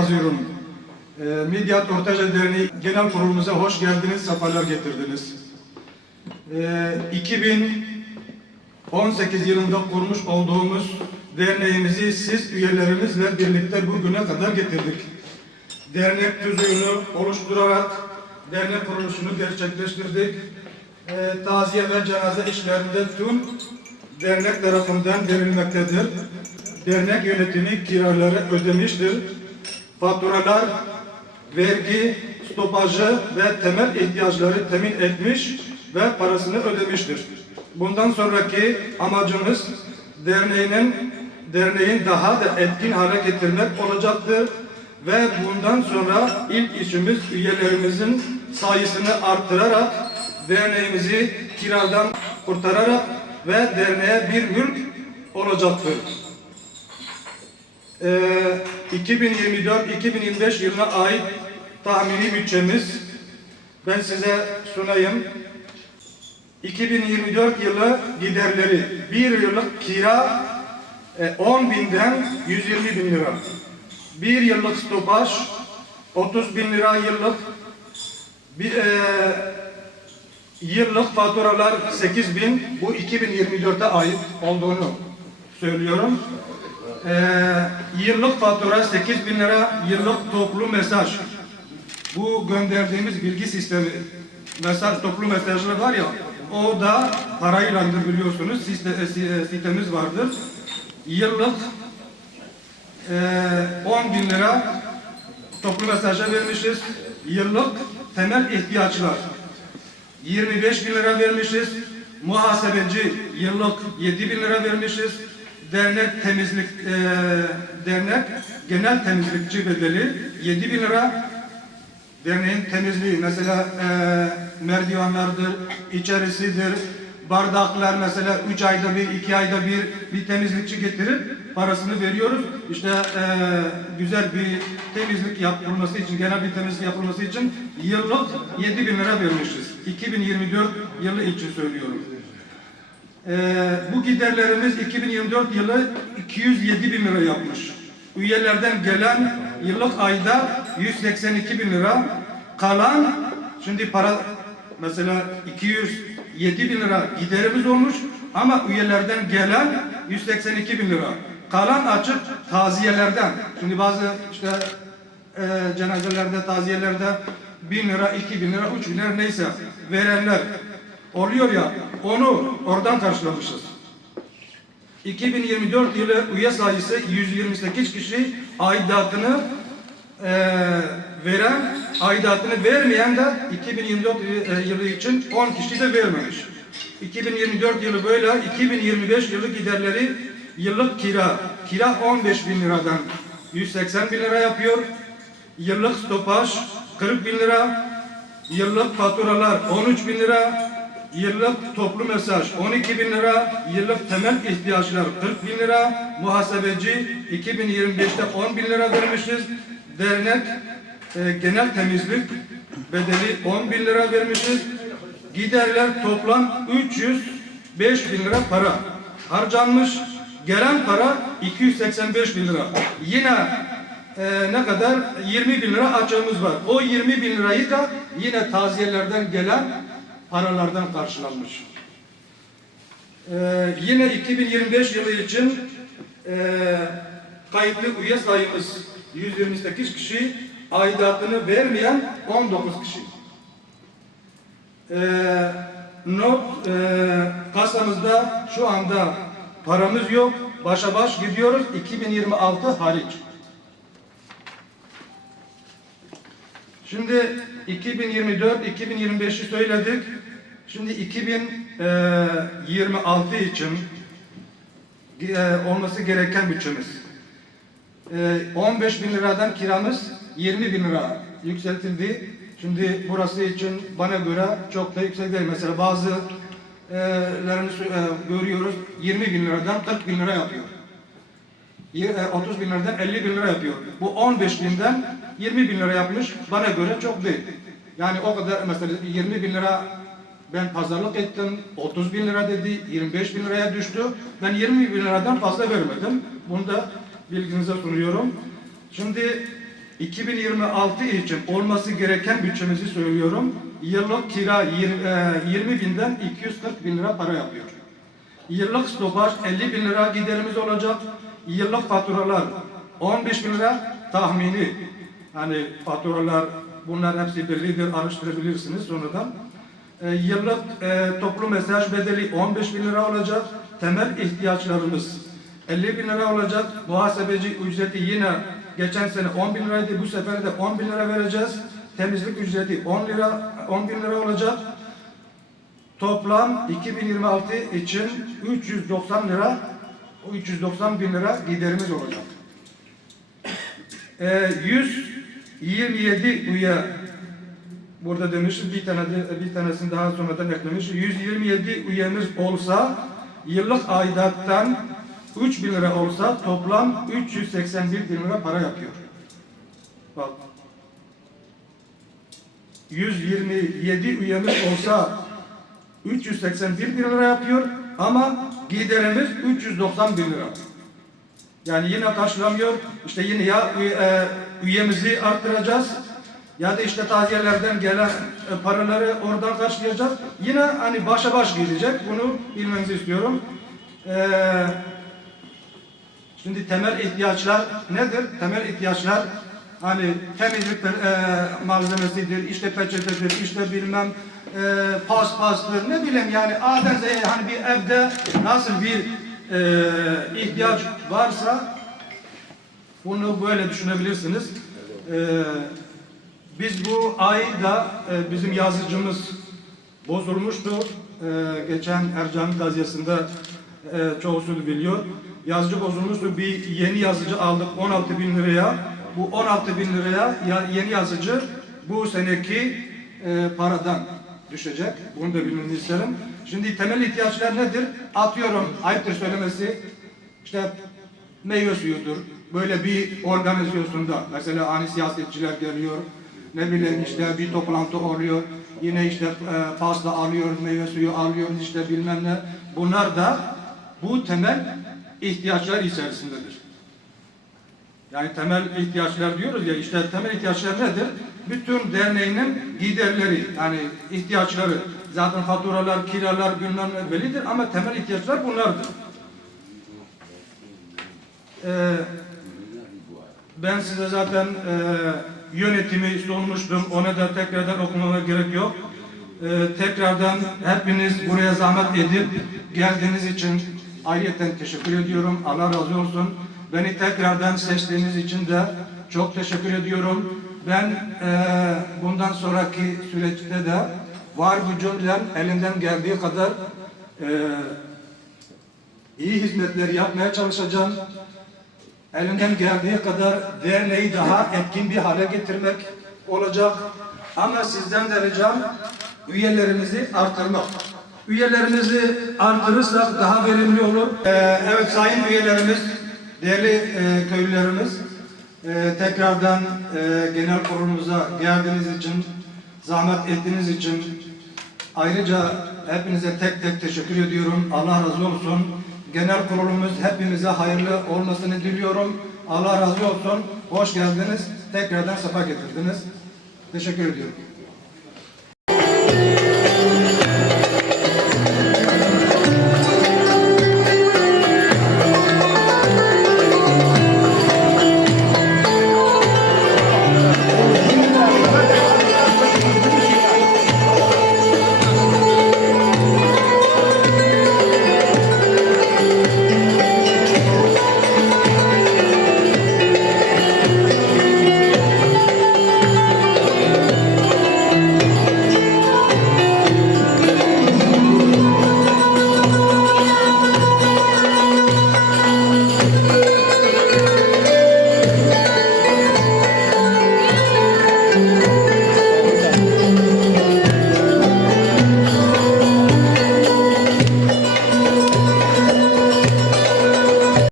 Hazirun, e, Midyat Ortaca Derneği Genel Kurulumuza hoş geldiniz, sefalar getirdiniz. E, 2018 yılında kurmuş olduğumuz derneğimizi siz üyelerimizle birlikte bugüne kadar getirdik. Dernek tüzüğünü oluşturarak dernek kuruluşunu gerçekleştirdik. E, taziye ve cenaze işlerinde tüm dernek tarafından verilmektedir. Dernek yönetimi kiraları ödemiştir. Faturalar, vergi, stopajı ve temel ihtiyaçları temin etmiş ve parasını ödemiştir. Bundan sonraki amacımız derneğinin derneğin daha da etkin hale getirmek olacaktır ve bundan sonra ilk işimiz üyelerimizin sayısını arttırarak derneğimizi kiradan kurtararak ve derneğe bir mülk olacaktır. Ee, 2024-2025 yılına ait tahmini bütçemiz ben size sunayım. 2024 yılı giderleri bir yıllık kira e, 10 binden 120 bin lira. Bir yıllık stopaj 30 bin lira yıllık bir, e, yıllık faturalar 8 bin bu 2024'e ait olduğunu söylüyorum. E, yıllık fatura 8 bin lira yıllık toplu mesaj bu gönderdiğimiz bilgi sistemi mesaj toplu mesajları var ya o da parayladır biliyorsunuz e, e, sitemiz vardır. Yıllık e, 10 bin lira toplu mesaja vermişiz. Yıllık temel ihtiyaçlar 25 bin lira vermişiz. Muhasebeci yıllık 7 bin lira vermişiz. Dernek temizlik e, dernek genel temizlikçi bedeli 7 bin lira. Derneğin temizliği mesela e, merdivenlerdir, içerisidir, bardaklar mesela üç ayda bir, iki ayda bir bir temizlikçi getirip parasını veriyoruz. İşte e, güzel bir temizlik yapılması için, genel bir temizlik yapılması için yıllık 7 bin lira vermişiz. 2024 yılı için söylüyorum. E, bu giderlerimiz 2024 yılı 207 bin lira yapmış. Üyelerden gelen yıllık ayda 182 bin lira. Kalan şimdi para mesela 207 bin lira giderimiz olmuş ama üyelerden gelen 182 bin lira. Kalan açık taziyelerden. Şimdi bazı işte e, cenazelerde, taziyelerde 1000 lira, 2000 lira, 3000 lira neyse verenler oluyor ya onu oradan karşılamışız. 2024 yılı üye sayısı 128 kişi aidatını e, veren, aidatını vermeyen de 2024 yılı- e, yılı için 10 kişi de vermemiş. 2024 yılı böyle, 2025 yılı giderleri yıllık kira, kira 15 bin liradan 180 bin lira yapıyor. Yıllık stopaj 40 bin lira, yıllık faturalar 13 bin lira, Yıllık toplu mesaj 12 bin lira, yıllık temel ihtiyaçlar 40 bin lira, muhasebeci 2025'te 10 bin lira vermişiz, dernek e, genel temizlik bedeli 10 bin lira vermişiz, giderler toplam 305 bin lira para harcanmış, gelen para 285 bin lira. Yine e, ne kadar? 20 bin lira açığımız var. O 20 bin lirayı da yine taziyelerden gelen paralardan karşılanmış. Ee, yine 2025 yılı için e, kayıtlı üye sayımız 128 kişi, aidatını vermeyen 19 kişi. Ee, not e, kasamızda şu anda paramız yok, başa baş gidiyoruz 2026 hariç. Şimdi 2024-2025'i söyledik. Şimdi 2026 için e, olması gereken bütçemiz. E, 15 bin liradan kiramız 20 bin lira yükseltildi. Şimdi burası için bana göre çok da yüksek değil. Mesela bazı e, lerini sö- e, görüyoruz 20 bin liradan 40 bin lira yapıyor. Y- e, 30 bin liradan 50 bin lira yapıyor. Bu 15 binden 20 bin lira yapmış. Bana göre çok değil. Yani o kadar mesela 20 bin lira ben pazarlık ettim. 30 bin lira dedi. 25 bin liraya düştü. Ben 20 bin liradan fazla vermedim. Bunu da bilginize sunuyorum. Şimdi 2026 için olması gereken bütçemizi söylüyorum. Yıllık kira 20, e, 20 binden 240 bin lira para yapıyor. Yıllık stopaj 50 bin lira giderimiz olacak. Yıllık faturalar 15 bin lira tahmini. Hani faturalar bunlar hepsi bellidir, araştırabilirsiniz sonradan. E, yıllık e, toplu mesaj bedeli 15 bin lira olacak. Temel ihtiyaçlarımız 50 bin lira olacak. Muhasebeci ücreti yine geçen sene 10 bin liraydı. Bu sefer de 10 bin lira vereceğiz. Temizlik ücreti 10 lira 10 bin lira olacak. Toplam 2026 için 390 lira 390 bin lira giderimiz olacak. Ee, 127 üye burada demişiz bir tane de, bir tanesini daha sonradan eklemiş. 127 üyemiz olsa yıllık aidattan 3 bin lira olsa toplam 381 bin lira para yapıyor. Bak 127 üyemiz olsa 381 bin lira yapıyor ama giderimiz 390 bin lira. Yani yine karşılamıyor. İşte yine ya üye- e, üyemizi arttıracağız ya da işte taziyelerden gelen e, paraları oradan karşılayacağız. Yine hani başa baş gelecek. Bunu bilmenizi istiyorum. Eee Şimdi temel ihtiyaçlar nedir? Temel ihtiyaçlar hani temizlik e, malzemesidir, işte peçetedir, işte bilmem e, paspastır, ne bileyim yani A'dan Z'ye hani bir evde nasıl bir e, ihtiyaç varsa bunu böyle düşünebilirsiniz. E, biz bu ayda e, bizim yazıcımız bozulmuştu. E, geçen Ercan Gazyası'nda e, çoğusu biliyor. Yazıcı bozulmuştu. Bir yeni yazıcı aldık 16 bin liraya. Bu 16 bin liraya ya, yeni yazıcı bu seneki e, paradan düşecek. Bunu da bilmenizi isterim. Şimdi temel ihtiyaçlar nedir? Atıyorum, ayıptır söylemesi. İşte meyve suyudur. Böyle bir organizasyonda mesela hani siyasetçiler geliyor. Ne bileyim işte bir toplantı oluyor. Yine işte e, pasta alıyor, meyve suyu alıyor, işte bilmem ne. Bunlar da bu temel ihtiyaçlar içerisindedir. Yani temel ihtiyaçlar diyoruz ya işte temel ihtiyaçlar nedir? Bütün derneğinin giderleri yani ihtiyaçları zaten faturalar, kiralar bilmem ne ama temel ihtiyaçlar bunlardır. Ee, ben size zaten e, yönetimi sunmuştum. Ona da tekrardan okumama gerek yok. Ee, tekrardan hepiniz buraya zahmet edip geldiğiniz için ayrıca teşekkür ediyorum. Allah razı olsun. Beni tekrardan seçtiğiniz için de çok teşekkür ediyorum. Ben e, bundan sonraki süreçte de var gücümle elimden geldiği kadar e, iyi hizmetler yapmaya çalışacağım. Elimden geldiği kadar derneği daha etkin bir hale getirmek olacak. Ama sizden de ricam üyelerimizi artırmak. Üyelerimizi artırırsak daha verimli olur. Ee, evet sayın üyelerimiz, değerli e, köylülerimiz, e, tekrardan e, genel kurulumuza geldiğiniz için, zahmet ettiğiniz için ayrıca hepinize tek tek teşekkür ediyorum. Allah razı olsun. Genel kurulumuz hepimize hayırlı olmasını diliyorum. Allah razı olsun. Hoş geldiniz. Tekrardan sefa getirdiniz. Teşekkür ediyorum.